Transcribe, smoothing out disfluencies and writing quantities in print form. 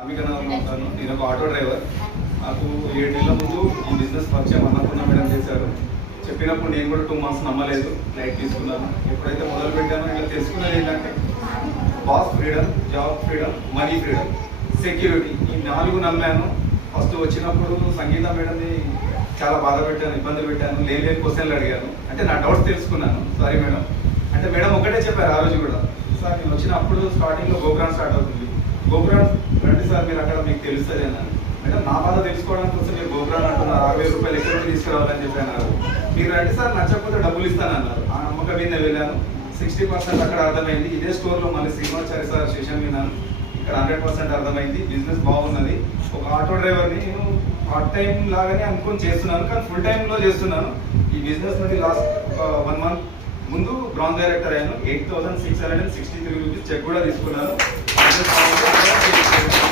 అమ్మికనగర్లో ఉంటాను. నేను ఒక ఆటో డ్రైవర్. నాకు 7 నెలల ముందు ఈ బిజినెస్ పరిచయం అన్నపూర్ణ మేడం చేశారు. చెప్పినప్పుడు నేను కూడా 2 మంత్స్ నమ్మలేదు, లైట్ తీసుకున్నాను. ఎప్పుడైతే మొదలు పెట్టానో ఇలా తెలుసుకున్నది ఏంటంటే boss freedom, job freedom, money freedom, security, ఈ 4 నమ్మాను. ఫస్ట్ వచ్చినప్పుడు సంగీత మేడంని చాలా బాధ పెట్టాను, ఇబ్బందులు పెట్టాను, లేని క్వశ్చన్లు అడిగాను. అంటే నా డౌట్స్ తెలుసుకున్నాను. సారీ మేడం అంటే మేడం ఒకటే చెప్పారు ఆ రోజు కూడా, సార్ నేను వచ్చినప్పుడు స్టార్టింగ్లో గోపురాన్ స్టార్ట్ అవుతుంది, గోపురాన్ రండి సార్ మీరు అక్కడ మీకు తెలుస్తుంది అన్నాను. మేడం నా బాధ తెలుసుకోవడానికి కోసం మీరు గోపురాన్ అంటున్నారు, 60,000 రూపాయలు ఎక్కడ తీసుకురావాలని చెప్పాను. మీరు రండి సార్ నచ్చకపోతే డబ్బులు ఇస్తానన్నారు. ఆ నమ్మకం మీద వెళ్ళాను. 60% అక్కడ అర్థమైంది. ఇదే స్టోర్లో మళ్ళీ శ్రీనివాచారి సార్ సెషన్ విన్నాను. ఇక్కడ 100% అర్థమైంది. బిజినెస్ బాగున్నది. ఒక ఆటో డ్రైవర్ని నేను పార్ట్ టైం లాగానే అనుకొని చేస్తున్నాను, కానీ ఫుల్ టైంలో చేస్తున్నాను. ఈ బిజినెస్ నుండి లాస్ట్ ఒక 1 మంత్ ముందు బ్రాంజ్ డైరెక్టర్ అయ్యాను. 8,663 రూపీస్ చెక్ కూడా తీసుకున్నాను.